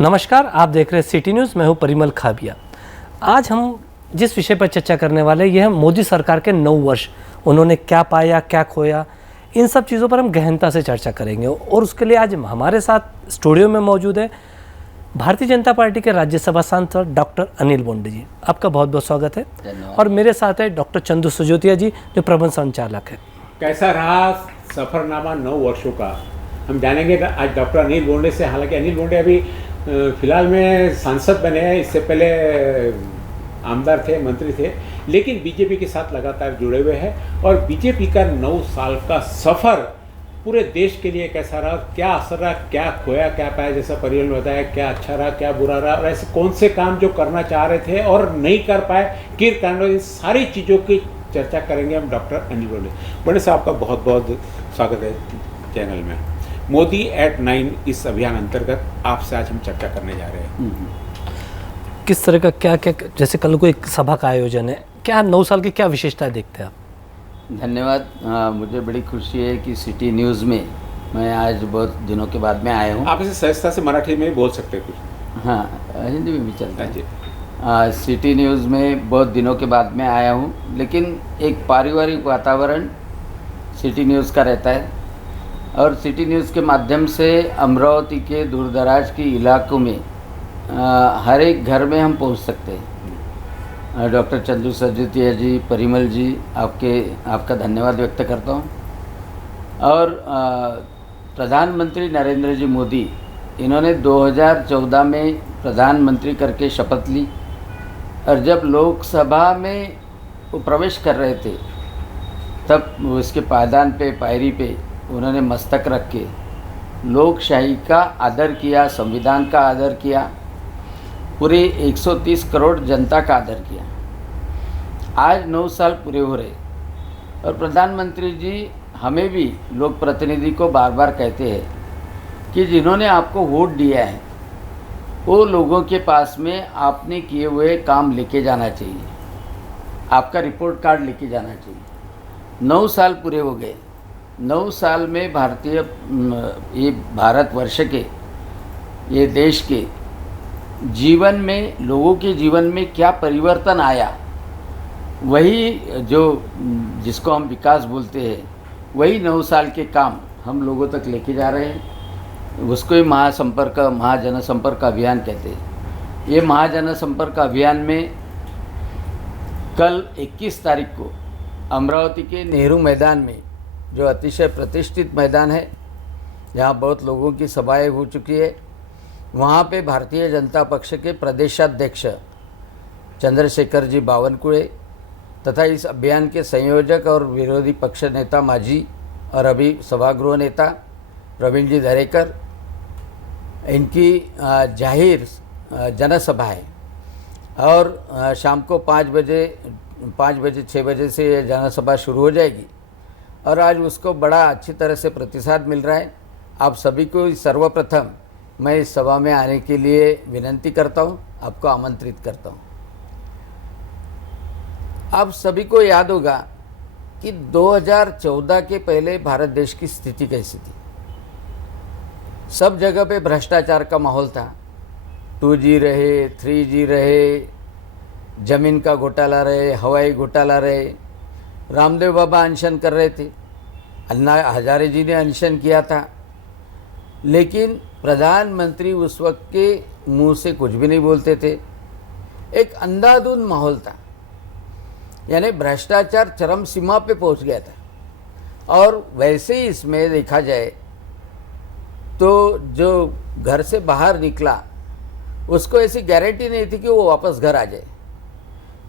नमस्कार, आप देख रहे हैं सिटी न्यूज़। मैं हूं परिमल खाबिया। आज हम जिस विषय पर चर्चा करने वाले हैं, यह है मोदी सरकार के 9 वर्ष। उन्होंने क्या पाया, क्या खोया, इन सब चीज़ों पर हम गहनता से चर्चा करेंगे। और उसके लिए आज हमारे साथ स्टूडियो में मौजूद है भारतीय जनता पार्टी के राज्यसभा सांसद डॉक्टर अनिल बोंडे जी। आपका बहुत बहुत स्वागत है। और मेरे साथ है डॉक्टर चंदू सजोतिया जी, जो प्रबंध संचालक है। कैसा रहा सफ़रनामा 9 वर्षों का, हम जानेंगे आज डॉक्टर अनिल बोंडे से। हालांकि अनिल बोंडे अभी फिलहाल में सांसद बने हैं, इससे पहले आमदार थे, मंत्री थे, लेकिन बीजेपी के साथ लगातार जुड़े हुए हैं। और बीजेपी का 9 साल का सफ़र पूरे देश के लिए कैसा रहा, क्या असर रहा, क्या खोया, क्या पाया, जैसा परिमल ने बताया, क्या अच्छा रहा, क्या बुरा रहा, और ऐसे कौन से काम जो करना चाह रहे थे और नहीं कर पाए, किर कांडों, इन सारी चीज़ों की चर्चा करेंगे हम डॉक्टर अनिल बोंडे साहब। आपका बहुत बहुत स्वागत है चैनल में। मोदी एट 9 इस अभियान अंतर्गत आपसे आज हम चर्चा करने जा रहे हैं। किस तरह का क्या क्या, जैसे कल को एक सभा का आयोजन है, क्या 9 साल की क्या विशेषताएं देखते हैं आप? धन्यवाद। मुझे बड़ी खुशी है कि सिटी न्यूज़ में मैं आज बहुत दिनों के बाद में आया हूँ। आप इसे सहजता से मराठी में बोल सकते हैं कुछ? हाँ, हिंदी में भी चलता है। सिटी न्यूज़ में बहुत दिनों के बाद में आया हूँ, लेकिन एक पारिवारिक वातावरण सिटी न्यूज़ का रहता है। और सिटी न्यूज़ के माध्यम से अमरावती के दूरदराज के इलाकों में हर एक घर में हम पहुंच सकते हैं। डॉक्टर चंदू सजोतिया जी, परिमल जी, आपका धन्यवाद व्यक्त करता हूं। और प्रधानमंत्री नरेंद्र जी मोदी, इन्होंने 2014 में प्रधानमंत्री करके शपथ ली, और जब लोकसभा में वो प्रवेश कर रहे थे तब उसके पायदान पे, पायरी पे उन्होंने मस्तक रख के लोकशाही का आदर किया, संविधान का आदर किया, पूरे 130 करोड़ जनता का आदर किया। आज 9 साल पूरे हो रहे, और प्रधानमंत्री जी हमें भी, लोक प्रतिनिधि को बार बार कहते हैं कि जिन्होंने आपको वोट दिया है वो लोगों के पास में आपने किए हुए काम लेके जाना चाहिए, आपका रिपोर्ट कार्ड लेके जाना चाहिए। 9 साल पूरे हो गए। 9 साल में ये भारतवर्ष के, ये देश के जीवन में, लोगों के जीवन में क्या परिवर्तन आया, वही जो जिसको हम विकास बोलते हैं, वही 9 साल के काम हम लोगों तक लेके जा रहे हैं। उसको ही महाजनसंपर्क अभियान कहते हैं। ये महाजनसंपर्क अभियान में कल 21 तारीख को अमरावती के नेहरू मैदान में, जो अतिशय प्रतिष्ठित मैदान है, जहाँ बहुत लोगों की सभाएं हो चुकी है, वहाँ पे भारतीय जनता पक्ष के प्रदेशाध्यक्ष चंद्रशेखर जी बावनकुळे तथा इस अभियान के संयोजक और विरोधी पक्ष नेता माजी और अभी सभागृह नेता प्रवीण जी दरेकर, इनकी जाहिर जनसभा है। और शाम को 5 बजे 6 बजे से ये जनसभा शुरू हो जाएगी, और आज उसको बड़ा अच्छी तरह से प्रतिसाद मिल रहा है। आप सभी को सर्वप्रथम मैं इस सभा में आने के लिए विनंती करता हूं, आपको आमंत्रित करता हूं। आप सभी को याद होगा कि 2014 के पहले भारत देश की स्थिति कैसी थी। सब जगह पे भ्रष्टाचार का माहौल था। 2G रहे, 3G रहे, जमीन का घोटाला रहे, हवाई घोटाला रहे। रामदेव बाबा अनशन कर रहे थे, अन्ना हजारे जी ने अनशन किया था, लेकिन प्रधानमंत्री उस वक्त के मुंह से कुछ भी नहीं बोलते थे। एक अंधाधुंध माहौल था, यानी भ्रष्टाचार चरम सीमा पे पहुंच गया था। और वैसे ही इसमें देखा जाए तो जो घर से बाहर निकला उसको ऐसी गारंटी नहीं थी कि वो वापस घर आ जाए,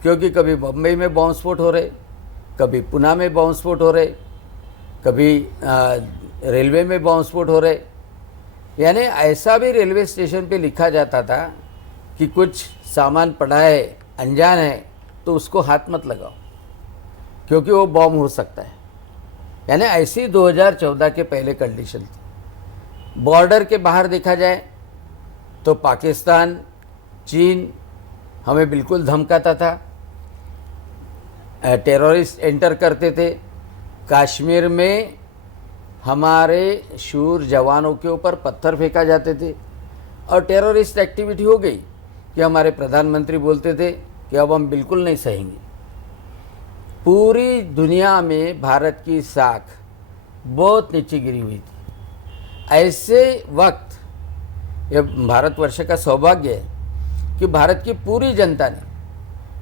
क्योंकि कभी बम्बई में बॉम्ब स्फोट हो रहे, कभी पुणे में बॉम्ब स्फोट हो रहे, कभी रेलवे में बॉम्ब स्फोट हो रहे। यानी ऐसा भी रेलवे स्टेशन पे लिखा जाता था कि कुछ सामान पड़ा है, अनजान है, तो उसको हाथ मत लगाओ क्योंकि वो बॉम्ब हो सकता है। यानी ऐसी 2014 के पहले कंडीशन थी। बॉर्डर के बाहर देखा जाए तो पाकिस्तान, चीन हमें बिल्कुल धमकाता था, टेररिस्ट एंटर करते थे। कश्मीर में हमारे शूर जवानों के ऊपर पत्थर फेंका जाते थे और टेररिस्ट एक्टिविटी हो गई कि हमारे प्रधानमंत्री बोलते थे कि अब हम बिल्कुल नहीं सहेंगे। पूरी दुनिया में भारत की साख बहुत नीचे गिरी हुई थी। ऐसे वक्त ये भारतवर्ष का सौभाग्य है कि भारत की पूरी जनता ने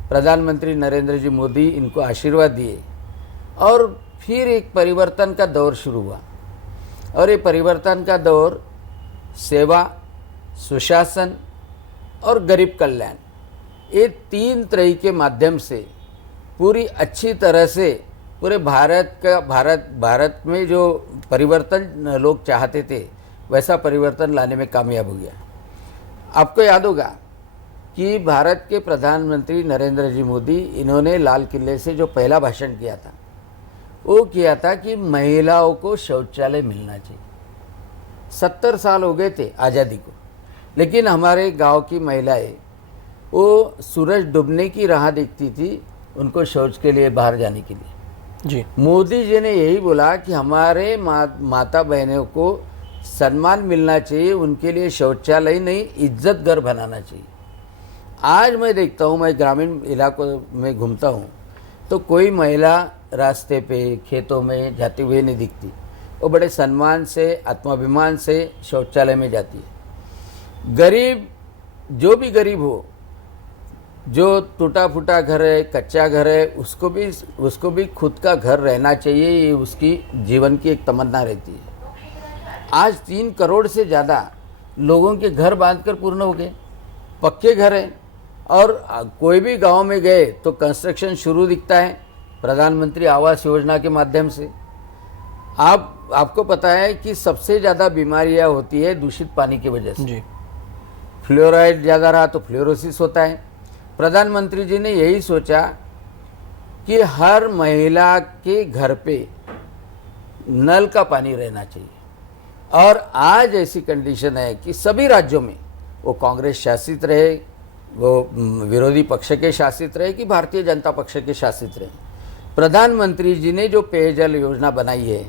प्रधानमंत्री नरेंद्र जी मोदी इनको आशीर्वाद दिए और फिर एक परिवर्तन का दौर शुरू हुआ। और ये परिवर्तन का दौर सेवा, सुशासन और गरीब कल्याण, ये 3 तरह के माध्यम से पूरी अच्छी तरह से पूरे भारत में जो परिवर्तन लोग चाहते थे वैसा परिवर्तन लाने में कामयाब हो गया। आपको याद होगा कि भारत के प्रधानमंत्री नरेंद्र जी मोदी, इन्होंने लाल किले से जो पहला भाषण किया था वो किया था कि महिलाओं को शौचालय मिलना चाहिए। 70 साल हो गए थे आज़ादी को, लेकिन हमारे गांव की महिलाएं वो सूरज डूबने की राह देखती थी उनको शौच के लिए बाहर जाने के लिए। जी, मोदी जी ने यही बोला कि हमारे माता बहनों को सम्मान मिलना चाहिए, उनके लिए शौचालय नहीं इज्जत घर बनाना चाहिए। आज मैं देखता हूँ, मैं ग्रामीण इलाकों में घूमता हूँ तो कोई महिला रास्ते पे खेतों में जाती हुई नहीं दिखती, वो बड़े सम्मान से आत्माभिमान से शौचालय में जाती है। गरीब, जो भी गरीब हो, जो टूटा फूटा घर है, कच्चा घर है, उसको भी खुद का घर रहना चाहिए, ये उसकी जीवन की एक तमन्ना रहती है। आज 3 करोड़ से ज़्यादा लोगों के घर बांधकर पूर्ण हो गए, पक्के घर हैं। और कोई भी गांव में गए तो कंस्ट्रक्शन शुरू दिखता है प्रधानमंत्री आवास योजना के माध्यम से। आपको पता है कि सबसे ज़्यादा बीमारियां होती है दूषित पानी की वजह से। जी, फ्लोराइड ज़्यादा रहा तो फ्लोरोसिस होता है। प्रधानमंत्री जी ने यही सोचा कि हर महिला के घर पे नल का पानी रहना चाहिए। और आज ऐसी कंडीशन है कि सभी राज्यों में, वो कांग्रेस शासित रहे, वो विरोधी पक्ष के शासित रहे कि भारतीय जनता पक्ष के शासित रहे, प्रधानमंत्री जी ने जो पेयजल योजना बनाई है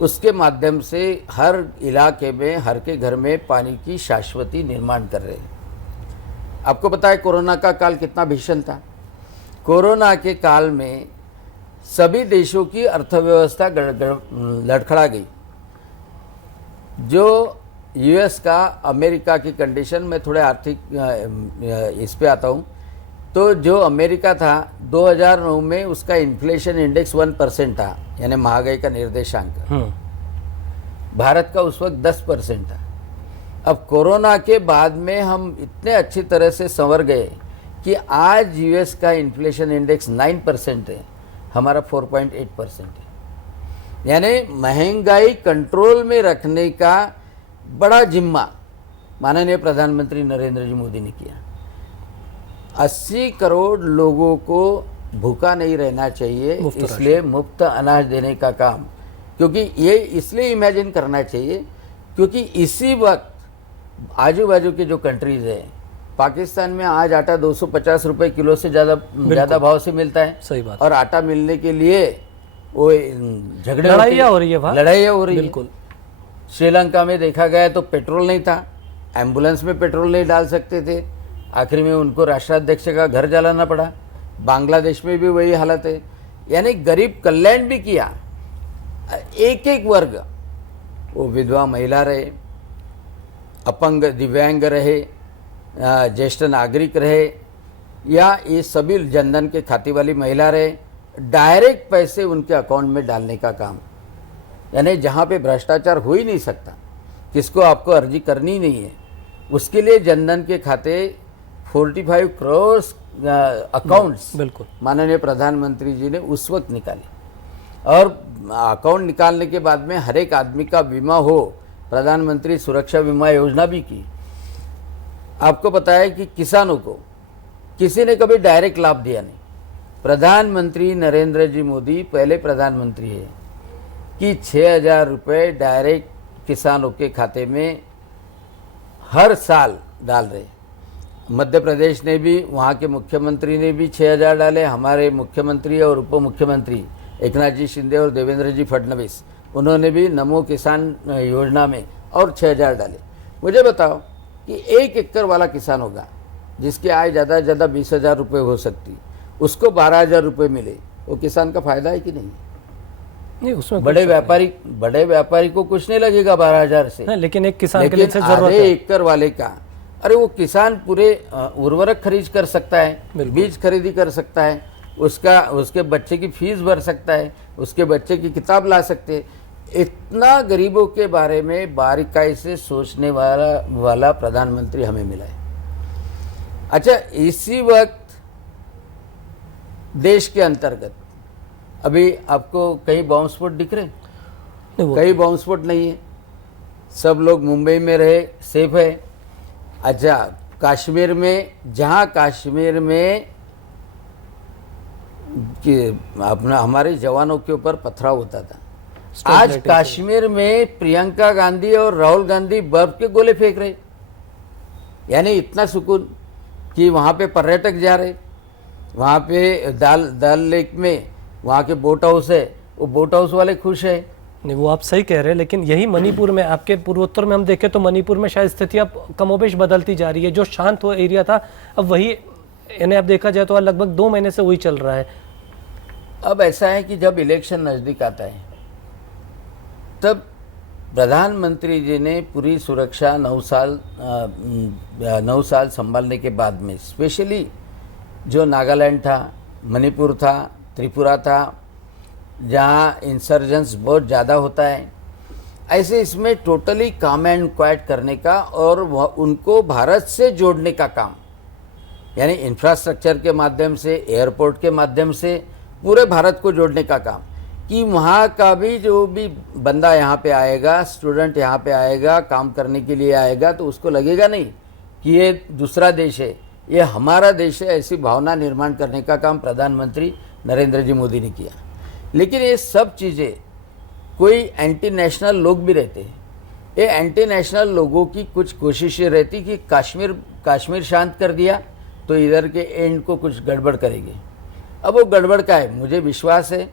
उसके माध्यम से हर इलाके में, हर के घर में पानी की शाश्वती निर्माण कर रहे हैं। आपको पता है कोरोना का काल कितना भीषण था। कोरोना के काल में सभी देशों की अर्थव्यवस्था लड़खड़ा गई। जो यूएस का, अमेरिका की कंडीशन में थोड़े आर्थिक इस पे आता हूँ, तो जो अमेरिका था 2009 में उसका इन्फ्लेशन इंडेक्स 1% था, यानी महंगाई का निर्देशांक। भारत का उस वक्त 10% था। अब कोरोना के बाद में हम इतने अच्छी तरह से संवर गए कि आज यूएस का इन्फ्लेशन इंडेक्स 9% है, हमारा 4.8% है। यानी महंगाई कंट्रोल में रखने का बड़ा जिम्मा माननीय प्रधानमंत्री नरेंद्र जी मोदी ने किया। 80 करोड़ लोगों को भूखा नहीं रहना चाहिए, इसलिए मुफ्त अनाज देने का काम, क्योंकि ये इसलिए इमेजिन करना चाहिए क्योंकि इसी वक्त आजू बाजू के जो कंट्रीज हैं, पाकिस्तान में आज आटा 250 रुपए किलो से ज़्यादा भाव से मिलता है। सही बात। और आटा मिलने के लिए वो झगड़े, लड़ाइयाँ हो रही है, लड़ाइयाँ हो रही है। बिल्कुल। श्रीलंका में देखा गया तो पेट्रोल नहीं था, एम्बुलेंस में पेट्रोल नहीं डाल सकते थे, आखिर में उनको राष्ट्राध्यक्ष का घर जलाना पड़ा। बांग्लादेश में भी वही हालत है। यानी गरीब कल्याण भी किया। एक एक वर्ग, वो विधवा महिला रहे, अपंग दिव्यांग रहे, ज्येष्ठ नागरिक रहे, या ये सभी जनधन के खाते वाली महिला रहे, डायरेक्ट पैसे उनके अकाउंट में डालने का काम। यानी जहाँ पे भ्रष्टाचार हो ही नहीं सकता, किसको आपको अर्जी करनी नहीं है, उसके लिए जनधन के खाते 45 करोड़ अकाउंट्स बिल्कुल माननीय प्रधानमंत्री जी ने उस वक्त निकाले। और अकाउंट निकालने के बाद में हर एक आदमी का बीमा हो, प्रधानमंत्री सुरक्षा बीमा योजना भी की। आपको पता है कि किसानों को किसी ने कभी डायरेक्ट लाभ दिया नहीं। प्रधानमंत्री नरेंद्र जी मोदी पहले प्रधानमंत्री है कि 6,000 रुपये डायरेक्ट किसानों के खाते में हर साल डाल रहे। मध्य प्रदेश ने भी, वहाँ के मुख्यमंत्री ने भी 6,000 डाले। हमारे मुख्यमंत्री और उप मुख्यमंत्री एकनाथ जी शिंदे और देवेंद्र जी फडणवीस, उन्होंने भी नमो किसान योजना में और 6,000 डाले। मुझे बताओ कि 1 एकड़ वाला किसान होगा जिसकी आय ज़्यादा से ज़्यादा 20,000 रुपये हो सकती, उसको 12,000 रुपये मिले, वो किसान का फायदा है कि नहीं? नहीं, उसमें बड़े व्यापारी को कुछ नहीं लगेगा 12,000 से, हाँ, लेकिन एक किसान के लिए लेकिन जरूरत आधे है। एकड़ वाले का, अरे वो किसान पूरे उर्वरक खरीद कर सकता है, बीज खरीदी कर सकता है, उसके बच्चे की फीस भर सकता है, उसके बच्चे की किताब ला सकते हैं। इतना गरीबों के बारे में बारीकाई से सोचने वाला प्रधानमंत्री हमें मिला है। अच्छा, इसी वक्त देश के अंतर्गत अभी आपको कई बॉम्ब स्फोट दिख रहे? कई बॉम्ब स्फोट नहीं है, सब लोग मुंबई में रहे, सेफ है। अच्छा, कश्मीर में, जहाँ कश्मीर में कि अपना हमारे जवानों के ऊपर पथराव होता था, आज कश्मीर में प्रियंका गांधी और राहुल गांधी बर्फ के गोले फेंक रहे, यानी इतना सुकून कि वहाँ पे पर्यटक जा रहे, वहाँ पे दाल लेक में वहाँ के बोट हाउस है, वो बोट हाउस वाले खुश है। नहीं, वो आप सही कह रहे हैं, लेकिन यही मणिपुर में, आपके पूर्वोत्तर में हम देखें तो मणिपुर में शायद स्थिति अब कमोबेश बदलती जा रही है। जो शांत हुआ एरिया था, अब वही, यानी अब देखा जाए तो लगभग 2 महीने से वही चल रहा है। अब ऐसा है कि जब इलेक्शन नज़दीक आता है तब प्रधानमंत्री जी ने पूरी सुरक्षा 9 साल संभालने के बाद में, स्पेशली जो नागालैंड था, मणिपुर था, त्रिपुरा था, जहाँ इंसर्जेंस बहुत ज़्यादा होता है, ऐसे इसमें टोटली काम एंड क्वाइट करने का और उनको भारत से जोड़ने का काम, यानी इंफ्रास्ट्रक्चर के माध्यम से, एयरपोर्ट के माध्यम से पूरे भारत को जोड़ने का काम, कि वहाँ का भी जो भी बंदा यहाँ पे आएगा, स्टूडेंट यहाँ पे आएगा, काम करने के लिए आएगा, तो उसको लगेगा नहीं कि ये दूसरा देश है, ये हमारा देश है, ऐसी भावना निर्माण करने का काम प्रधानमंत्री नरेंद्र जी मोदी ने किया। लेकिन ये सब चीज़ें, कोई एंटी नेशनल लोग भी रहते हैं, ये एंटी नेशनल लोगों की कुछ कोशिशें रहती कि कश्मीर शांत कर दिया तो इधर के एंड को कुछ गड़बड़ करेंगे। अब वो गड़बड़ का है, मुझे विश्वास है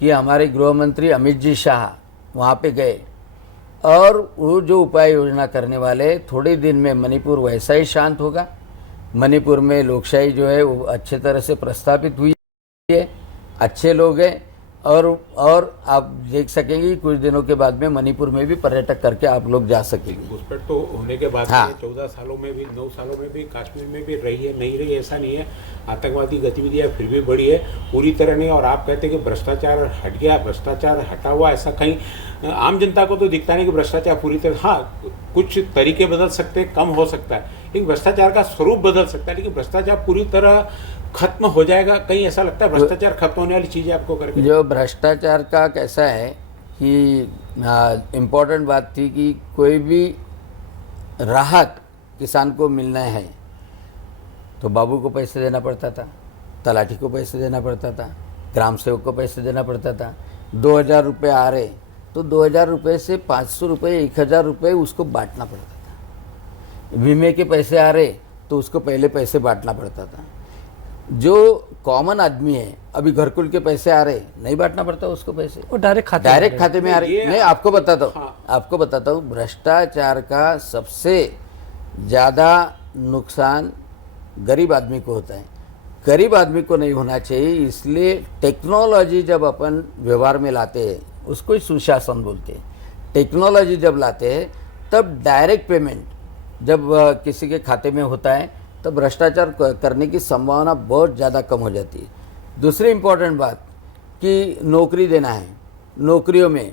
कि हमारे गृह मंत्री अमित जी शाह वहाँ पे गए और वो जो उपाय योजना करने वाले, थोड़े दिन में मणिपुर वैसा ही शांत होगा। मणिपुर में लोकशाही जो है वो अच्छे तरह से प्रस्थापित हुई है, अच्छे लोग हैं, और आप देख सकेंगे कुछ दिनों के बाद में मणिपुर में भी पर्यटक करके आप लोग जा सकेंगे। घुसपैठ तो होने के बाद हाँ। 14 सालों में भी, 9 सालों में भी कश्मीर में भी रही है, नहीं रही ऐसा नहीं है। आतंकवादी गतिविधियां फिर भी बढ़ी है, पूरी तरह नहीं। और आप कहते हैं कि भ्रष्टाचार हट गया, भ्रष्टाचार हटा हुआ, ऐसा कहीं आम जनता को तो दिखता नहीं कि भ्रष्टाचार पूरी तरह, हाँ कुछ तरीके बदल सकते हैं, कम हो सकता है, लेकिन भ्रष्टाचार का स्वरूप बदल सकता है, लेकिन भ्रष्टाचार पूरी तरह खत्म हो जाएगा, कहीं ऐसा लगता है? भ्रष्टाचार खत्म होने वाली चीज़ें आपको करके, जो भ्रष्टाचार का कैसा है कि इम्पोर्टेंट बात थी कि कोई भी राहत किसान को मिलना है तो बाबू को पैसे देना पड़ता था, तलाठी को पैसे देना पड़ता था, ग्राम सेवक को पैसे देना पड़ता था। 2,000 रुपये आ रहे तो 2,000 रुपये से 500 रुपये, 1,000 रुपये उसको बांटना पड़ता था। बीमे के पैसे आ रहे तो उसको पहले पैसे बांटना पड़ता था। जो कॉमन आदमी है, अभी घरकुल के पैसे आ रहे, नहीं बांटना पड़ता उसको पैसे, वो डायरेक्ट खाते में आ रहे। नहीं, आपको बताता हूँ भ्रष्टाचार का सबसे ज़्यादा नुकसान गरीब आदमी को होता है। गरीब आदमी को नहीं होना चाहिए, इसलिए टेक्नोलॉजी जब अपन व्यवहार में लाते हैं उसको ही सुशासन बोलते हैं। टेक्नोलॉजी जब लाते हैं तब डायरेक्ट पेमेंट जब किसी के खाते में होता है तो भ्रष्टाचार करने की संभावना बहुत ज़्यादा कम हो जाती है। दूसरी इम्पॉर्टेंट बात कि नौकरी देना है, नौकरियों में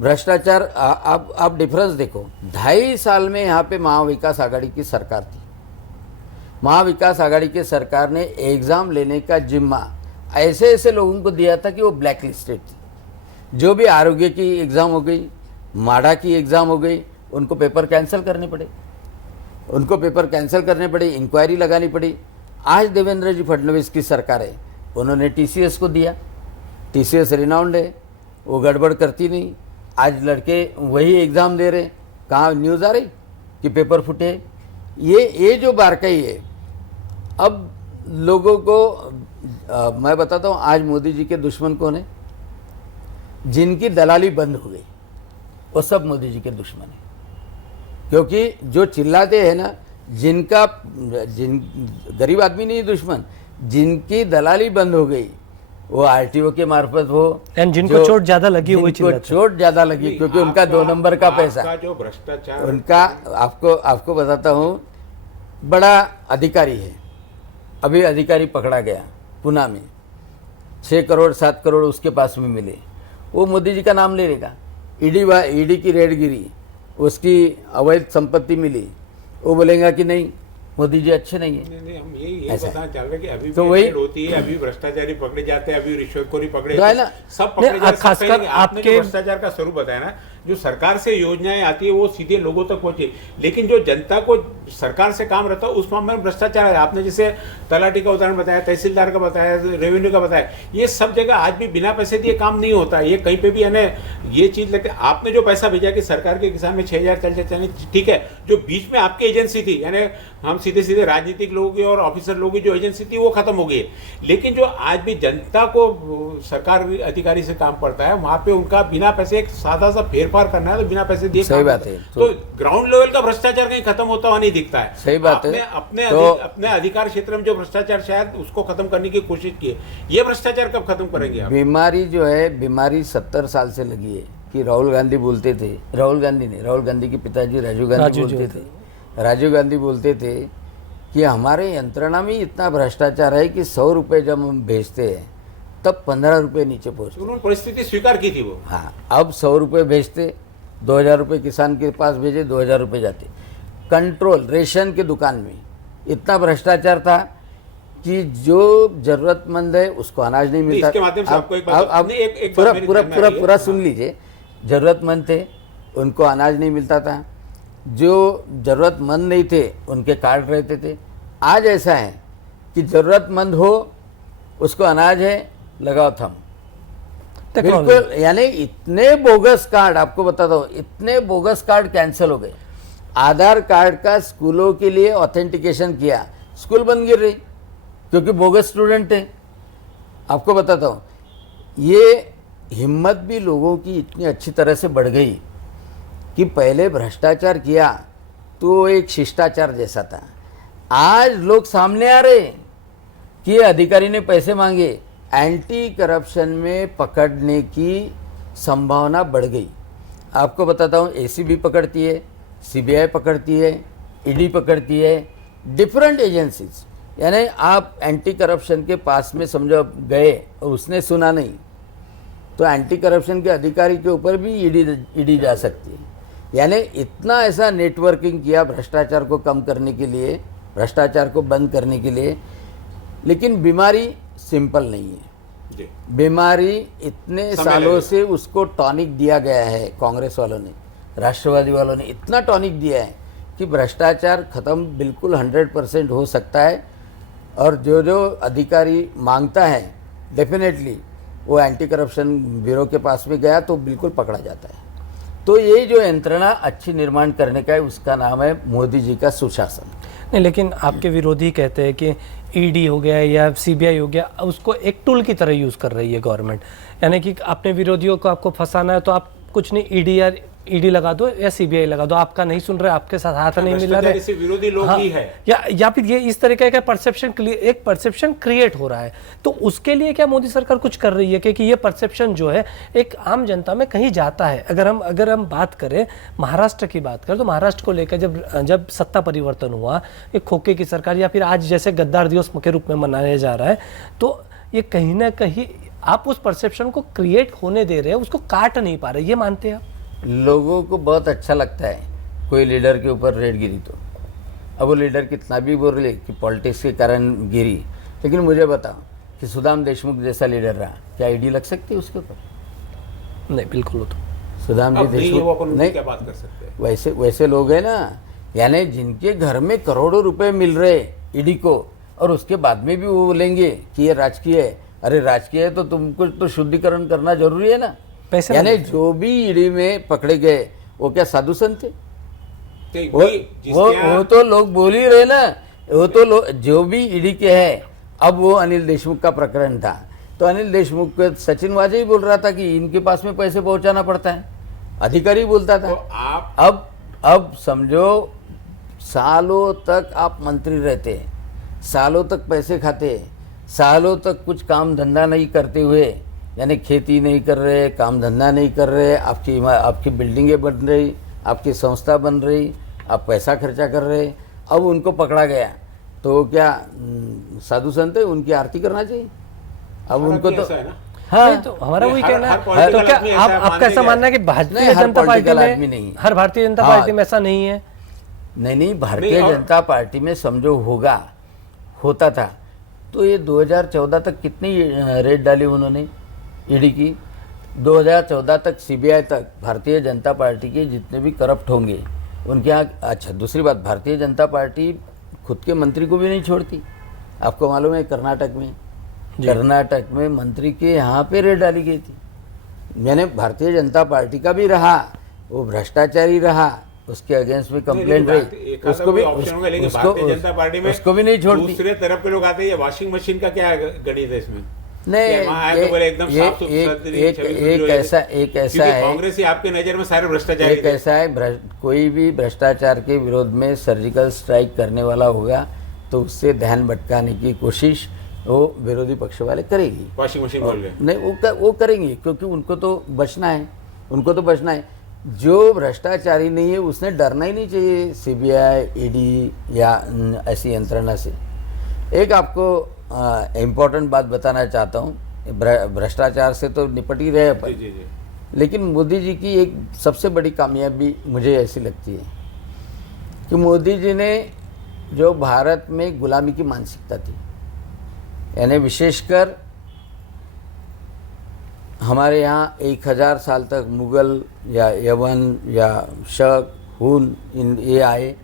भ्रष्टाचार, आप डिफरेंस देखो। 2.5 साल में यहाँ पे महाविकास आघाड़ी की सरकार थी। महाविकास आघाड़ी की सरकार ने एग्ज़ाम लेने का जिम्मा ऐसे ऐसे लोगों को दिया था कि वो ब्लैक लिस्टेड थी। जो भी आरोग्य की एग्ज़ाम हो गई, माडा की एग्ज़ाम हो गई, उनको पेपर कैंसिल करने पड़े, इंक्वायरी लगानी पड़ी। आज देवेंद्र जी फडणवीस की सरकार है, उन्होंने टीसीएस को दिया। टीसीएस रिनाउंड है, वो गड़बड़ करती नहीं। आज लड़के वही एग्ज़ाम दे रहे, कहाँ न्यूज़ आ रही कि पेपर फूटे। ये जो बारकाई है, अब लोगों को मैं बताता हूँ, आज मोदी जी के दुश्मन कौन है? जिनकी दलाली बंद हो गई वो सब मोदी जी के दुश्मन है। क्योंकि जो चिल्लाते हैं ना, जिन गरीब आदमी नहीं दुश्मन, जिनकी दलाली बंद हो गई, वो आरटीओ के मार्फत हो, एंड जिनको चोट ज्यादा लगी वही जिनको चिल्लाते चोट ज्यादा लगी क्योंकि उनका 2 नंबर का पैसा, आपका जो भ्रष्टाचार, उनका आपको बताता हूँ, बड़ा अधिकारी है, अभी अधिकारी पकड़ा गया पुणे में, 6 करोड़ 7 करोड़ उसके पास में मिले, वो मोदी जी का नाम ले लेगा। ईडी की रेड गिरी, उसकी अवैध संपत्ति मिली, वो बोलेगा कि नहीं मोदी जी अच्छे नहीं है। नहीं, हम यही ऐसा बताना चाह रहे हैं कि अभी तो भी वही रेड होती है, अभी भ्रष्टाचारी पकड़े जाते हैं, अभी रिश्वतखोरी पकड़े तो है जाते ना। हैं, सब पकड़े नहीं, जाते हैं। खासकर आपने जो आपके- भ्रष्टाचार का स्वरूप बताया ना, जो सरकार से योजनाएं आती है वो सीधे लोगों तक पहुंचे, लेकिन जो जनता को सरकार से काम रहता है उस मामले में भ्रष्टाचार है। आपने जैसे तलाटी का उदाहरण बताया, तहसीलदार का बताया, रेवेन्यू का बताया, ये सब जगह आज भी बिना पैसे दिए काम नहीं होता। ये कहीं पे भी यानी ये चीज लगती है, आपने जो पैसा भेजा कि सरकार के किसान में 6,000 चल जाते हैं, ठीक है, जो बीच में आपकी एजेंसी थी, यानी हम सीधे सीधे राजनीतिक लोगों की और ऑफिसर लोगों की जो एजेंसी थी वो खत्म हो गई है, लेकिन जो आज भी जनता को सरकार अधिकारी से काम पड़ता है, वहां पे उनका बिना पैसे एक सादा सा फेरफार करना है तो बिना पैसे दिए सही काम बात होता है। तो ग्राउंड लेवल का भ्रष्टाचार कहीं खत्म होता हुआ नहीं दिखता है। सही बात है। अपने अधिकार क्षेत्र में जो भ्रष्टाचार शायद उसको खत्म करने की कोशिश की है, ये भ्रष्टाचार कब खत्म करेंगे आप? बीमारी जो है, बीमारी 70 साल से लगी है कि राहुल गांधी बोलते थे, राहुल गांधी के पिताजी राजीव गांधी बोलते थे, राजीव गांधी बोलते थे कि हमारे यंत्रणा में इतना भ्रष्टाचार है कि 100 रुपये जब हम भेजते हैं तब 15 रुपये नीचे पहुँचते। उन्होंने परिस्थिति स्वीकार की थी वो। हाँ, अब 100 रुपये भेजते, 2,000 रुपये किसान के पास भेजे, 2,000 रुपये जाते। कंट्रोल रेशन के दुकान में इतना भ्रष्टाचार था कि जो जरूरतमंद है उसको अनाज नहीं मिलता। इसके माध्यम से आपको एक बात- अब नहीं, एक बात मेरे ध्यान में आ रही है। पूरा सुन लीजिए, जरूरतमंद थे उनको अनाज नहीं मिलता था, जो जरूरतमंद नहीं थे उनके कार्ड रहते थे। आज ऐसा है कि जरूरतमंद हो उसको अनाज है, लगाओ थम। बिल्कुल, यानी इतने बोगस कार्ड, आपको बताता हूँ, इतने बोगस कार्ड कैंसिल हो गए। आधार कार्ड का स्कूलों के लिए ऑथेंटिकेशन किया, स्कूल बंद गिर रही क्योंकि बोगस स्टूडेंट थे। आपको बताता हूँ, ये हिम्मत भी लोगों की इतनी अच्छी तरह से बढ़ गई कि पहले भ्रष्टाचार किया तो एक शिष्टाचार जैसा था। आज लोग सामने आ रहे कि ये अधिकारी ने पैसे मांगे, एंटी करप्शन में पकड़ने की संभावना बढ़ गई। आपको बताता हूँ, एसीबी पकड़ती है, सीबीआई पकड़ती है, ईडी पकड़ती है, डिफरेंट एजेंसीज। यानी आप एंटी करप्शन के पास में समझो गए और उसने सुना नहीं तो एंटी करप्शन के अधिकारी के ऊपर भी ईडी जा सकती है। यानी इतना ऐसा नेटवर्किंग किया भ्रष्टाचार को कम करने के लिए, भ्रष्टाचार को बंद करने के लिए। लेकिन बीमारी सिंपल नहीं है जी। बीमारी इतने समय सालों लगेगा। से उसको टॉनिक दिया गया है, कांग्रेस वालों ने, राष्ट्रवादी वालों ने इतना टॉनिक दिया है कि भ्रष्टाचार खत्म बिल्कुल 100% हो सकता है। और जो जो अधिकारी मांगता है डेफिनेटली वो एंटी करप्शन ब्यूरो के पास में गया तो बिल्कुल पकड़ा जाता है। तो ये जो यंत्रणा अच्छी निर्माण करने का है उसका नाम है मोदी जी का सुशासन। नहीं, लेकिन आपके विरोधी कहते हैं कि ईडी हो गया या सीबीआई हो गया, उसको एक टूल की तरह यूज़ कर रही है गवर्नमेंट। यानी कि अपने विरोधियों को आपको फंसाना है तो आप कुछ नहीं, ईडी लगा दो या सीबीआई लगा दो, आपका नहीं सुन रहे, आपके साथ हाथ नहीं मिला रहे, जैसे विरोधी लोग ही है। या फिर ये इस तरीके का एक परसेप्शन क्रिएट हो रहा है। तो उसके लिए क्या मोदी सरकार कुछ कर रही है? क्योंकि ये परसेप्शन जो है एक आम जनता में कहीं जाता है। अगर हम बात करें, महाराष्ट्र की बात करें, तो महाराष्ट्र को लेकर जब सत्ता परिवर्तन हुआ, एक खोखे की सरकार, या फिर आज जैसे गद्दार दिवस के रूप में मनाया जा रहा है, तो ये कहीं ना कहीं आप उस परसेप्शन को क्रिएट होने दे रहे हैं, उसको काट नहीं पा रहे। ये मानते हैं आप? लोगों को बहुत अच्छा लगता है कोई लीडर के ऊपर रेड गिरी तो। अब वो लीडर कितना भी बोले कि पॉलिटिक्स के कारण गिरी, लेकिन मुझे बताओ कि सुदाम देशमुख जैसा लीडर रहा, क्या ईडी लग सकती है उसके ऊपर? नहीं, बिल्कुल। तो सुदाम जी अब नहीं, वो देशमुख अपन नहीं, क्या बात कर सकते हैं? वैसे लोग हैं ना, यानी जिनके घर में करोड़ों रुपए मिल रहे ईडी को और उसके बाद में भी वो बोलेंगे कि ये राजकीय है। अरे राजकीय है तो तुमको तो शुद्धिकरण करना जरूरी है ना। पैसे यानी जो भी ईडी में पकड़े गए वो क्या साधु संत थे? वो तो लोग बोल ही रहे ना, वो तो लोग जो भी ईडी के है। अब वो अनिल देशमुख का प्रकरण था तो अनिल देशमुख को सचिन वाजे ही बोल रहा था कि इनके पास में पैसे पहुंचाना पड़ता है, अधिकारी बोलता था। तो आप अब अब समझो सालों तक आप मंत्री रहते हैं, सालों तक पैसे खाते हैं, सालों तक कुछ काम धंधा नहीं करते हुए, यानी खेती नहीं कर रहे, काम धंधा नहीं कर रहे, आपकी बिल्डिंगें बन रही, आपकी संस्था बन रही, आप पैसा खर्चा कर रहे, अब उनको पकड़ा गया तो क्या साधु संत है, उनकी आरती करना चाहिए? अब उनको तो हाँ, तो हमारा वही कहना है। तो क्या आपका ऐसा मानना है कि भारतीय जनता पार्टी में, हर भारतीय जनता पार्टी में ऐसा नहीं है? नहीं, भारतीय जनता पार्टी में समझो होता था तो ये 2014 तक कितनी रेड डाली उन्होंने ईडी की? 2014 तक सीबीआई तक भारतीय जनता पार्टी के जितने भी करप्ट होंगे उनके यहाँ। अच्छा, दूसरी बात, भारतीय जनता पार्टी खुद के मंत्री को भी नहीं छोड़ती। आपको मालूम है कर्नाटक में मंत्री के यहाँ पे रेड डाली गई थी। मैंने भारतीय जनता पार्टी का भी रहा, वो भ्रष्टाचारी रहा, उसके अगेंस्ट में कंप्लेंट रही, उसको भी भारतीय जनता पार्टी में उसको भी नहीं छोड़ती। दूसरे तरफ के लोग आते हैं, वॉशिंग मशीन का क्या गणित है इसमें? नहीं, एक ऐसा है, कांग्रेस ही आपके नजर में सारे भ्रष्टाचारी, एक ऐसा है, कोई भी भ्रष्टाचार के विरोध में सर्जिकल स्ट्राइक करने वाला होगा तो उससे ध्यान भटकाने की कोशिश वो विरोधी पक्ष वाले करेगी। वॉशिंग मशीन बोल रहे नहीं, वो करेंगे क्योंकि उनको तो बचना है। जो भ्रष्टाचारी नहीं है उसने डरना ही नहीं चाहिए सीबीआई, ईडी या ऐसी यंत्रणा से। एक आपको इम्पोर्टेंट बात बताना चाहता हूँ, भ्रष्टाचार से तो निपट ही रहे अपन, लेकिन मोदी जी की एक सबसे बड़ी कामयाबी मुझे ऐसी लगती है कि मोदी जी ने जो भारत में गुलामी की मानसिकता थी, यानी विशेषकर हमारे यहाँ 1000 साल तक मुगल या यवन या शक, हुन ये आए,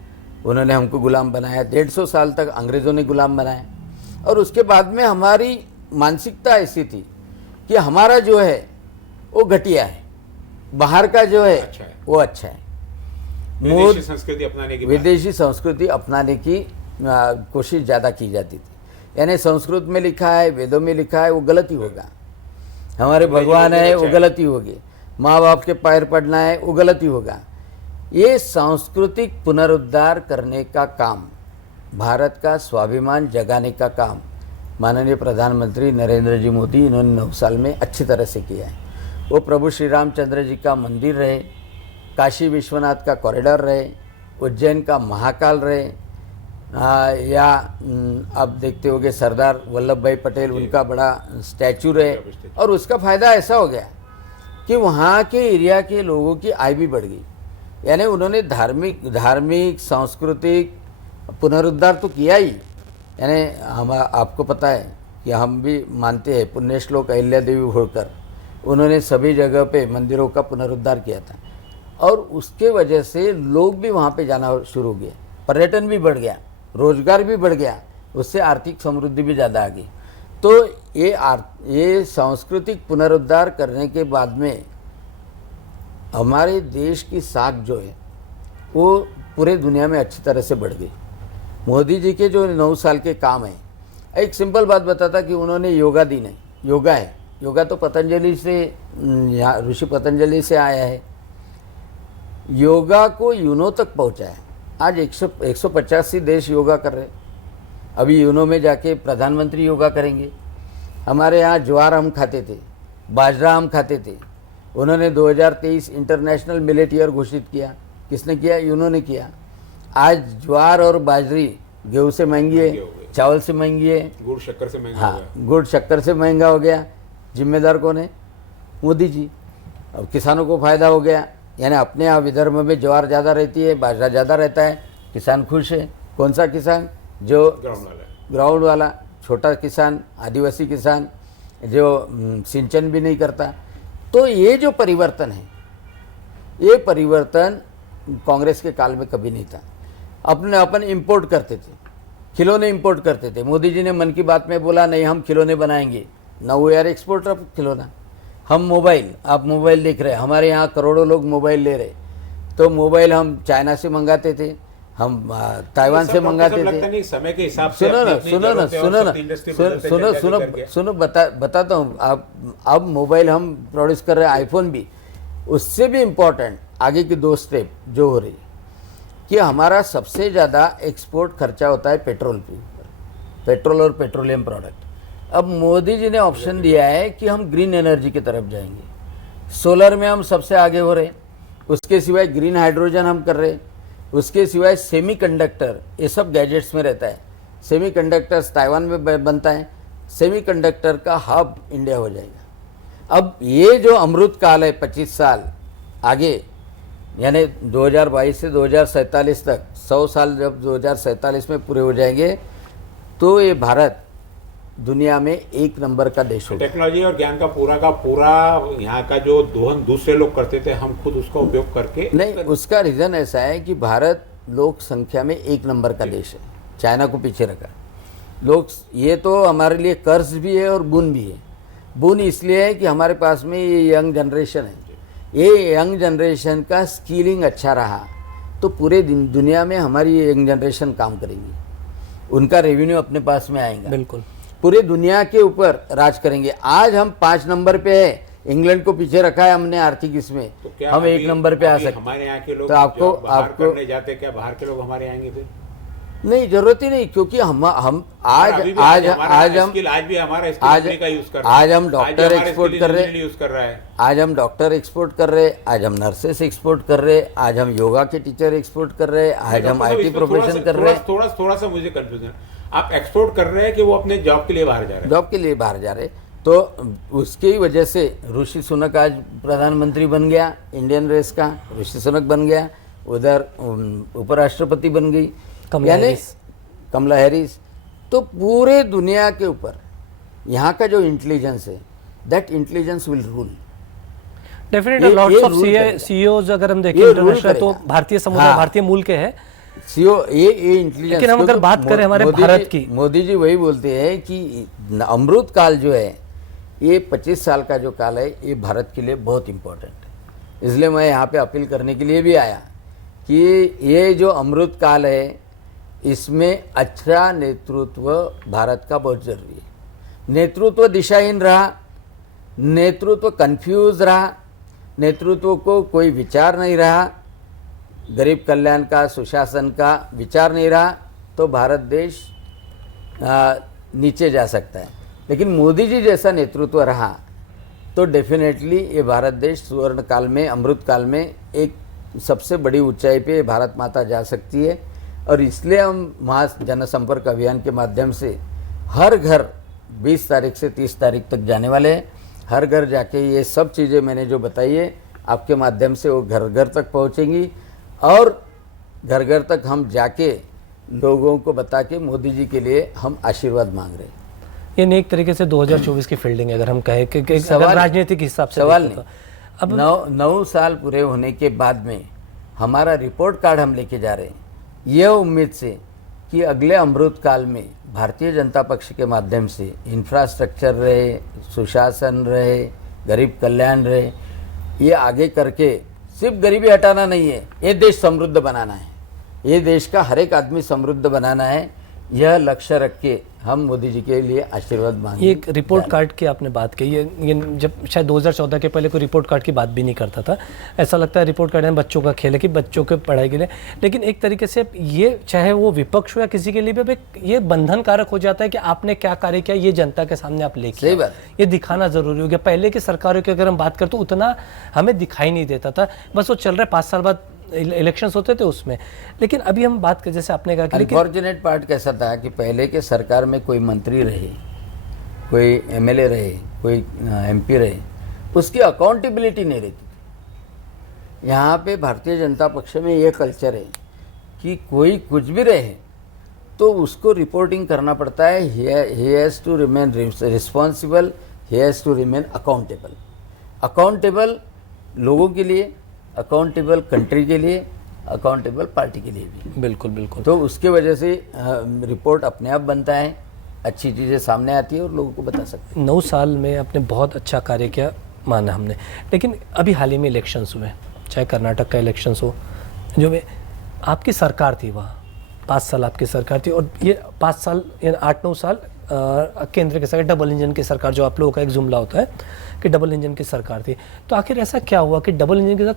उन्होंने हमको गुलाम बनाया। 150 साल तक अंग्रेज़ों ने गुलाम बनाया, और उसके बाद में हमारी मानसिकता ऐसी थी कि हमारा जो है वो घटिया है, बाहर का जो है वो अच्छा है। विदेशी संस्कृति अपनाने की कोशिश ज़्यादा की जाती थी। यानी संस्कृत में लिखा है, वेदों में लिखा है, वो गलत ही होगा। हमारे भगवान है वो गलत ही होगी, माँ बाप के पैर पड़ना है वो गलत ही होगा। ये सांस्कृतिक पुनरुद्धार करने का काम, भारत का स्वाभिमान जगाने का काम माननीय प्रधानमंत्री नरेंद्र जी मोदी इन्होंने 9 साल में अच्छी तरह से किया है। वो प्रभु श्री रामचंद्र जी का मंदिर रहे, काशी विश्वनाथ का कॉरिडोर रहे, उज्जैन का महाकाल रहे, या आप देखते होंगे सरदार वल्लभ भाई पटेल उनका बड़ा स्टैचू रहे, और उसका फ़ायदा ऐसा हो गया कि वहाँ के एरिया के लोगों की आय भी बढ़ गई। यानी उन्होंने धार्मिक सांस्कृतिक पुनरुद्धार तो किया ही। यानी हम आपको पता है कि हम भी मानते हैं पुण्य श्लोक अहिल्या देवी होकर उन्होंने सभी जगह पे मंदिरों का पुनरुद्धार किया था, और उसके वजह से लोग भी वहाँ पे जाना शुरू हो गए, पर्यटन भी बढ़ गया, रोजगार भी बढ़ गया, उससे आर्थिक समृद्धि भी ज़्यादा आ गई। तो ये सांस्कृतिक पुनरुद्धार करने के बाद में हमारे देश की साख जो है वो पूरे दुनिया में अच्छी तरह से बढ़ गई। मोदी जी के जो 9 साल के काम हैं, एक सिंपल बात बताता कि उन्होंने योगा दी नहीं, योगा है, योगा तो पतंजलि से, यहाँ ऋषि पतंजलि से आया है। योगा को यूनो तक पहुँचाया। आज 185 देश योगा कर रहे हैं। अभी यूनो में जाके प्रधानमंत्री योगा करेंगे। हमारे यहाँ ज्वार हम खाते थे, बाजरा हम खाते थे, उन्होंने 2023 इंटरनेशनल मिलेट ईयर घोषित किया। किसने किया? यूनो ने किया। आज ज्वार और बाजरी गेहूँ से महंगी है, चावल से महंगी है, गुड़ शक्कर से महंगा हो गया। गुड़ शक्कर से महंगा हो गया। जिम्मेदार कौन है? मोदी जी। अब किसानों को फ़ायदा हो गया, यानी अपने यहाँ विदर्भ में ज्वार ज़्यादा रहती है, बाजरा ज़्यादा रहता है, किसान खुश है। कौन सा किसान? जो ग्राउंड वाला छोटा किसान, आदिवासी किसान जो सिंचन भी नहीं करता। तो ये जो परिवर्तन है, ये परिवर्तन कांग्रेस के काल में कभी नहीं था। अपन इंपोर्ट करते थे, खिलौने इंपोर्ट करते थे। मोदी जी ने मन की बात में बोला नहीं हम खिलौने बनाएंगे, now we are exporter of खिलौना। हम मोबाइल, आप मोबाइल देख रहे हैं, हमारे यहाँ करोड़ों लोग मोबाइल ले रहे, तो मोबाइल हम चाइना से मंगाते थे, हम ताइवान से मंगाते थे। समय के हिसाब से सुनो बताता हूँ। अब मोबाइल हम प्रोड्यूस कर रहे हैं, आईफोन भी। उससे भी इम्पोर्टेंट आगे की 2 स्टेप जो हो रही, कि हमारा सबसे ज़्यादा एक्सपोर्ट खर्चा होता है पेट्रोल पे, पेट्रोल और पेट्रोलियम प्रोडक्ट। अब मोदी जी ने ऑप्शन दिया है कि हम ग्रीन एनर्जी की तरफ जाएंगे। सोलर में हम सबसे आगे हो रहे, उसके सिवाय ग्रीन हाइड्रोजन हम कर रहे, उसके सिवाय सेमीकंडक्टर, ये सब गैजेट्स में रहता है। सेमीकंडक्टर्स ताइवान में बनता है, सेमीकंडक्टर का हब इंडिया हो जाएगा। अब ये जो अमृत काल है 25 साल आगे, यानी 2022 से 2047 तक 100 साल जब 2047 में पूरे हो जाएंगे तो ये भारत दुनिया में एक नंबर का देश होगा। टेक्नोलॉजी और ज्ञान का पूरा यहाँ का जो दोहन दूसरे लोग करते थे, हम खुद उसका उपयोग करके नहीं, उसका रीज़न ऐसा है कि भारत लोक संख्या में एक नंबर का देश है, चाइना को पीछे रखा। लोग, ये तो हमारे लिए कर्ज भी है और बुन भी है। बुन इसलिए है कि हमारे पास में ये यंग जनरेशन है, ये यंग जनरेशन का स्किलिंग अच्छा रहा तो पूरे दुनिया में हमारी यंग जनरेशन काम करेगी, उनका रेवेन्यू अपने पास में आएगा, बिल्कुल पूरे दुनिया के ऊपर राज करेंगे। आज हम 5 नंबर पे है, इंग्लैंड को पीछे रखा है हमने आर्थिक इसमें, तो क्या हम 1 नंबर पे आ सकते। हमारे यहाँ के लोग तो आपको करने जाते, क्या बाहर के लोग हमारे आएंगे फिर? नहीं, जरूरत ही नहीं, क्योंकि हम आज हम डॉक्टर एक्सपोर्ट कर रहे हैं, आज हम डॉक्टर एक्सपोर्ट कर रहे हैं, आज हम नर्सेस एक्सपोर्ट कर रहे हैं, आज हम योगा के टीचर एक्सपोर्ट कर रहे हैं, आज हम IT प्रोफेशन कर रहे हैं। थोड़ा सा मुझे कंफ्यूजन, आप एक्सपोर्ट कर रहे हैं कि वो अपने जॉब के लिए बाहर जा रहे हैं? जॉब के लिए बाहर जा रहे, तो उसकी वजह से ऋषि सुनक आज प्रधानमंत्री बन गया इंडियन रेस का, ऋषि सुनक बन गया, उधर उपराष्ट्रपति बन गई कमला हैरिस। तो पूरे दुनिया के ऊपर यहाँ का जो इंटेलिजेंस है, that intelligence will rule definitely. Lots of CEOs अगर हम देखें इंटरनेशनल तो भारतीय समुदाय, भारतीय मूल के हैं। CEO ये इंटेलिजेंस। लेकिन हम अगर बात करें हमारे भारत की, मोदी जी वही बोलते हैं कि अमृत काल जो है, ये 25 साल का जो काल है, ये भारत के लिए बहुत इम्पोर्टेंट है। इसलिए मैं यहाँ पे अपील करने के लिए भी आया कि ये जो अमृत काल है, इसमें अच्छा नेतृत्व भारत का बहुत जरूरी है। नेतृत्व दिशाहीन रहा, नेतृत्व कंफ्यूज रहा, नेतृत्व को कोई विचार नहीं रहा, गरीब कल्याण का, सुशासन का विचार नहीं रहा, तो भारत देश नीचे जा सकता है। लेकिन मोदी जी जैसा नेतृत्व रहा तो डेफिनेटली ये भारत देश सुवर्ण काल में, अमृत काल में एक सबसे बड़ी ऊंचाई पे भारत माता जा सकती है। और इसलिए हम महा जनसंपर्क अभियान के माध्यम से हर घर 20 तारीख से 30 तारीख तक जाने वाले हैं। हर घर जाके ये सब चीज़ें मैंने जो बताई है, आपके माध्यम से वो घर घर तक पहुंचेंगी और घर घर तक हम जाके लोगों को बता के मोदी जी के लिए हम आशीर्वाद मांग रहे हैं। ये एक तरीके से 2024 की फील्डिंग है, अगर हम कहें कि अगर राजनीतिक हिसाब से सवाल नहीं। अब 9 साल पूरे होने के बाद में हमारा रिपोर्ट कार्ड हम लेके जा रहे हैं, यह उम्मीद से कि अगले अमृत काल में भारतीय जनता पक्ष के माध्यम से इंफ्रास्ट्रक्चर रहे, सुशासन रहे, गरीब कल्याण रहे, ये आगे करके सिर्फ गरीबी हटाना नहीं है, ये देश समृद्ध बनाना है, ये देश का हर एक आदमी समृद्ध बनाना है। यह लक्ष्य रख के हम मोदी जी के लिए आशीर्वाद मांगे। एक रिपोर्ट कार्ड की आपने बात की, ये जब शायद 2014 के पहले कोई रिपोर्ट कार्ड की बात भी नहीं करता था। ऐसा लगता है रिपोर्ट कार्ड है बच्चों का खेल है कि बच्चों के पढ़ाई के लिए, लेकिन एक तरीके से ये चाहे वो विपक्ष हो या किसी के लिए भी ये बंधन कारक हो जाता है कि आपने क्या कार्य किया, ये जनता के सामने आप लेके सही बात, ये दिखाना जरूरी हो गया। पहले की सरकारों की अगर हम बात करते तो उतना हमें दिखाई नहीं देता था, बस वो चल रहा है, 5 साल बाद इलेक्शंस होते थे उसमें। लेकिन अभी हम बात कर, जैसे आपने कहा कि अनफॉर्चुनेट पार्ट कैसा था कि पहले के सरकार में कोई मंत्री रहे, कोई MLA रहे, कोई MP रहे, उसकी अकाउंटेबिलिटी नहीं रहती थी। यहाँ पे भारतीय जनता पक्ष में ये कल्चर है कि कोई कुछ भी रहे तो उसको रिपोर्टिंग करना पड़ता है। He has to remain responsible, he has to remain accountable. Accountable लोगों के लिए, अकाउंटेबल कंट्री के लिए, अकाउंटेबल पार्टी के लिए भी। बिल्कुल बिल्कुल। तो उसके वजह से रिपोर्ट अपने आप बनता है, अच्छी चीज़ें सामने आती है और लोगों को बता सकते हैं। 9 साल में आपने बहुत अच्छा कार्य किया माना हमने, लेकिन अभी हाल ही में इलेक्शंस हुए, चाहे कर्नाटक का इलेक्शंस हो, जो में आपकी सरकार थी वहाँ, 5 साल आपकी सरकार थी और ये 5 साल या 8-9 साल केंद्र की सरकार, डबल इंजन की सरकार, जो आप लोगों का एक जुमला होता है कि डबल इंजन की सरकार थी। तो आखिर ऐसा क्या हुआ कि डबल इंजन के साथ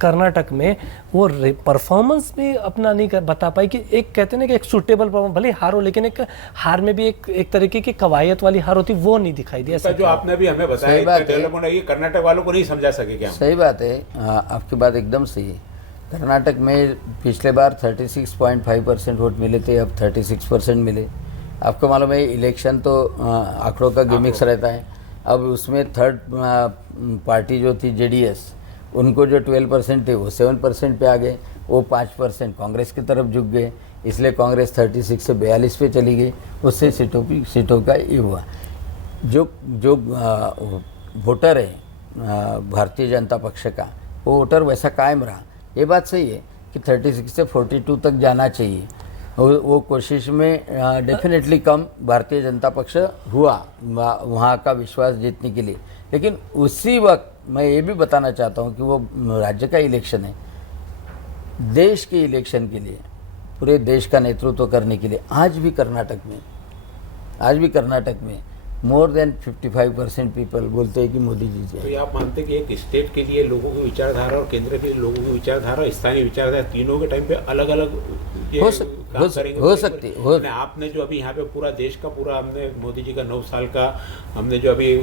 कर्नाटक में वो परफॉर्मेंस भी अपना नहीं बता पाई कि एक कहते हैं ना कि एक सूटेबल परफॉर्मेंस, भले हार हो लेकिन एक हार में भी एक तरीके की कवायत वाली हार होती, वो नहीं दिखाई दी। ऐसा जो आपने भी हमें बताया डेवलपमेंट है, ये कर्नाटक वालों को नहीं समझा सके क्या? सही बात है, आपकी बात एकदम सही है। कर्नाटक में पिछले बार 36.5% वोट मिले थे, अब 36% मिले। आपको मालूम है इलेक्शन तो आंकड़ों का गिमिक्स रहता है। अब उसमें थर्ड पार्टी जो थी JDS, उनको जो 12% थे वो 7% पे आ गए, वो 5% कांग्रेस की तरफ झुक गए, इसलिए कांग्रेस 36 से 42 पे चली गई। उससे सीटों का ये हुआ। जो वोटर है भारतीय जनता पक्ष का, वो वोटर वैसा कायम रहा। ये बात सही है कि 36 से 42 तक जाना चाहिए। वो कोशिश में डेफिनेटली कम भारतीय जनता पक्ष हुआ वहाँ का विश्वास जीतने के लिए। लेकिन उसी वक्त मैं ये भी बताना चाहता हूँ कि वो राज्य का इलेक्शन है, देश के इलेक्शन के लिए, पूरे देश का नेतृत्व करने के लिए आज भी कर्नाटक में मोर देन 55% पीपल बोलते हैं कि मोदी जी तो चाहिए। ये आप मानते हैं कि एक स्टेट के लिए लोगों की विचारधारा और केंद्र के लिए लोगों की विचारधारा, स्थानीय विचारधारा, तीनों के टाइम पे अलग अलग हो सकती है। आपने जो अभी यहाँ पे पूरा देश का पूरा हमने मोदी जी का 9 साल का हमने जो अभी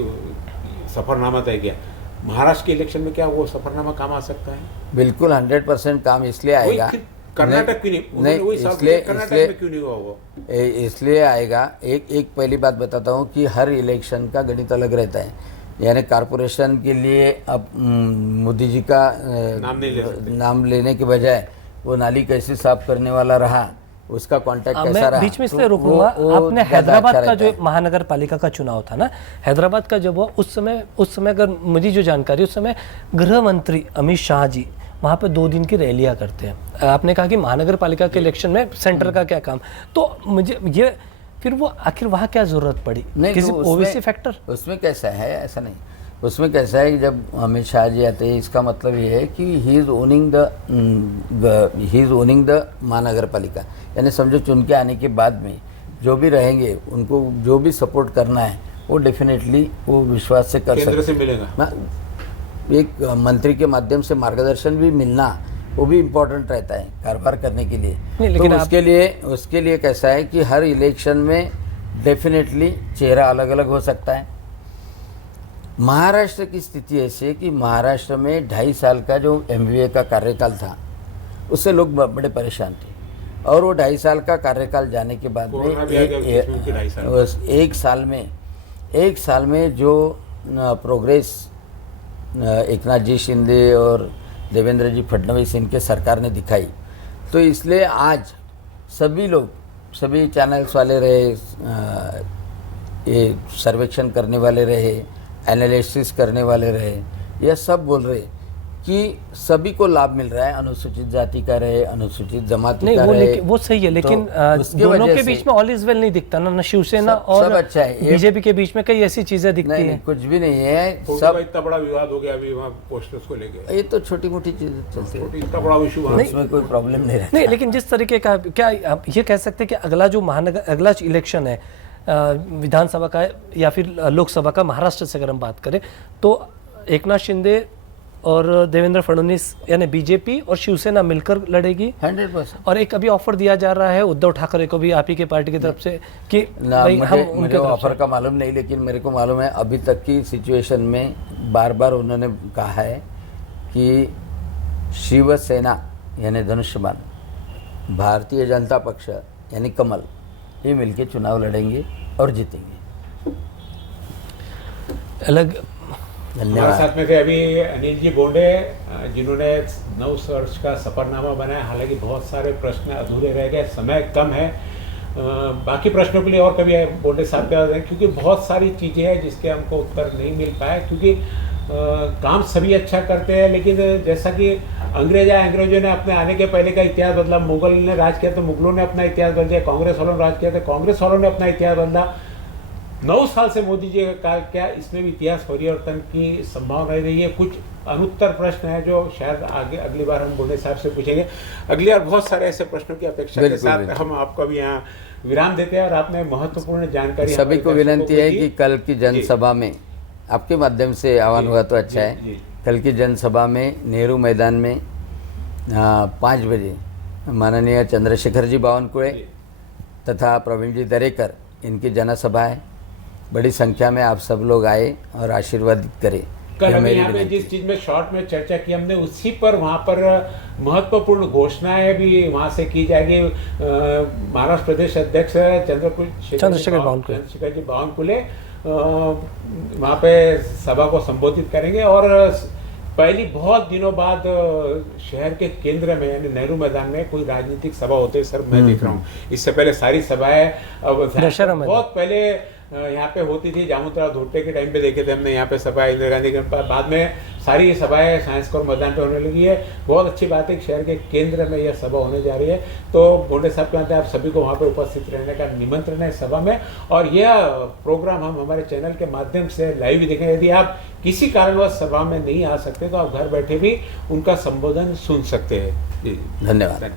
सफरनामा तय किया, महाराष्ट्र के इलेक्शन में क्या वो सफरनामा काम आ सकता है? बिल्कुल 100% काम इसलिए आएगा। कर्नाटक क्यों नहीं, इसलिए क्यों नहीं हुआ वो? इसलिए आएगा। एक पहली बात बताता हूँ कि हर इलेक्शन का गणित अलग रहता है। यानी कारपोरेशन के लिए अब मोदी जी का नाम लेने के बजाय वो नाली कैसे साफ करने वाला रहा, उसका कॉन्टैक्ट कैसा रहा। बीच में इसलिए रुकूंगा, आपने हैदराबाद का जो महानगर पालिका का चुनाव था ना, हैदराबाद का जब हुआ उस समय अगर मुझे जो जानकारी, उस समय गृह मंत्री अमित शाह जी वहाँ पे 2 दिन की रैलियाँ करते हैं। आपने कहा कि महानगर पालिका के इलेक्शन में सेंटर का क्या काम, तो मुझे ये फिर वो आखिर वहाँ क्या जरूरत पड़ी? किसी ओबीसी फैक्टर? उसमें कैसा है, ऐसा नहीं, उसमें कैसा है कि जब अमित शाह जी आते हैं, इसका मतलब ये है कि ही इज़ ओनिंग द महानगर पालिका। यानी समझो चुन के आने के बाद में जो भी रहेंगे, उनको जो भी सपोर्ट करना है वो डेफिनेटली वो विश्वास से कर सकते हैं। केंद्र से मिलेगा, एक मंत्री के माध्यम से मार्गदर्शन भी मिलना वो भी इम्पोर्टेंट रहता है कारोबार करने के लिए। लेकिन तो उसके लिए कैसा है कि हर इलेक्शन में डेफिनेटली चेहरा अलग अलग हो सकता है। महाराष्ट्र की स्थिति ऐसी है कि महाराष्ट्र में 2.5 साल का जो MVA का कार्यकाल था, उससे लोग बड़े परेशान थे। और वो 2.5 साल का कार्यकाल जाने के बाद में एक साल में जो प्रोग्रेस एकनाथ जी शिंदे और देवेंद्र जी फडणवीस इनके सरकार ने दिखाई, तो इसलिए आज सभी लोग, सभी चैनल्स वाले रहे, ये सर्वेक्षण करने वाले रहे, एनालिसिस करने वाले रहे, यह सब बोल रहे कि सभी को लाभ मिल रहा है, अनुसूचित जाति का रहे, अनुसूचित जमाती का रहे। वो सही है, लेकिन दोनों के बीच में ऑल इज वेल नहीं दिखता ना शिवसेना और अच्छा है। बीजेपी के बीच में कई ऐसी चीजें दिखती हैं। कुछ भी नहीं है, सब इतना बड़ा विवाद हो गया अभी वहाँ पोस्टर्स को लेके। ये तो छोटी मोटी चीजें चलती है, इतना बड़ा इशू उसमें कोई प्रॉब्लम नहीं रहता। नहीं, लेकिन जिस तरीके का, क्या आप ये कह सकते हैं कि अगला इलेक्शन है विधानसभा का या फिर लोकसभा का, महाराष्ट्र से अगर हम बात करें तो एकनाथ शिंदे और देवेंद्र फडणवीस यानी बीजेपी और शिवसेना मिलकर लड़ेगी 100%। और एक अभी ऑफर दिया जा रहा है उद्धव ठाकरे को भी, आप ही के पार्टी की तरफ से कि मुझे ऑफर का मालूम नहीं, लेकिन मेरे को मालूम है अभी तक की सिचुएशन में बार बार उन्होंने कहा है कि शिवसेना यानी धनुष्यबाण, भारतीय जनता पक्ष यानी कमल, ये मिलके चुनाव लड़ेंगे और जीतेंगे। हमारे साथ में थे अभी अनिल जी बोंडे, जिन्होंने 9 वर्ष का सफरनामा बनाया। हालांकि बहुत सारे प्रश्न अधूरे रह गए, समय कम है, बाकी प्रश्नों के लिए और कभी बोंडे साहब के हैं, क्योंकि बहुत सारी चीज़ें हैं जिसके हमको उत्तर नहीं मिल पाए, क्योंकि काम सभी अच्छा करते हैं, लेकिन जैसा कि अंग्रेजों ने अपने आने के पहले का इतिहास बदला, मुगल ने राज किया तो मुगलों ने अपना इतिहास बदल दिया, कांग्रेस वालों ने राज किया तो कांग्रेस वालों ने अपना इतिहास बदला। 9 साल से मोदी जी का क्या इसमें भी इतिहास परिवर्तन की संभावना रही है? कुछ अनुत्तर प्रश्न है जो शायद आगे अगली बार हम बोले साहब से पूछेंगे। अगली बार बहुत सारे ऐसे प्रश्नों की अपेक्षा के साथ हम आपको भी यहाँ विराम देते हैं और आपने महत्वपूर्ण जानकारी सभी को विनंती है कि कल की जनसभा में आपके माध्यम से आह्वान हुआ तो अच्छा है। कल की जनसभा में नेहरू मैदान में 5 बजे माननीय चंद्रशेखर जी बावनकुळे तथा प्रवीण जी दरेकर इनकी जनसभा है। बड़ी संख्या में आप सब लोग आए और आशीर्वाद करें। कल हम यहाँ पे जिस चीज में शॉर्ट में चर्चा की हमने उसी पर वहाँ पर महत्वपूर्ण घोषणाएं भी वहाँ से की जाएगी। महाराष्ट्र प्रदेश अध्यक्ष चंद्रशेखर जी बावनकुळे वहाँ पे सभा को संबोधित करेंगे और पहली बहुत दिनों बाद शहर के केंद्र में यानी नेहरू मैदान में कोई राजनीतिक सभा होते सर मैं देख रहा हूँ। इससे पहले सारी सभाएं बहुत पहले यहाँ पे होती थी। जामुनराव धोटे के टाइम पे देखे थे हमने यहाँ पे सभा, इंदिरा गांधी के बाद में सारी सभाएं साइंस कोर मैदान पे होने लगी है। बहुत अच्छी बात है कि शहर के केंद्र में यह सभा होने जा रही है। तो बोंडे साहब कहते हैं आप सभी को वहाँ पे उपस्थित रहने का निमंत्रण है सभा में और यह प्रोग्राम हम हमारे चैनल के माध्यम से लाइव भी देखेंगे। यदि आप किसी कारणवश सभा में नहीं आ सकते तो आप घर बैठे भी उनका संबोधन सुन सकते हैं। जी धन्यवाद।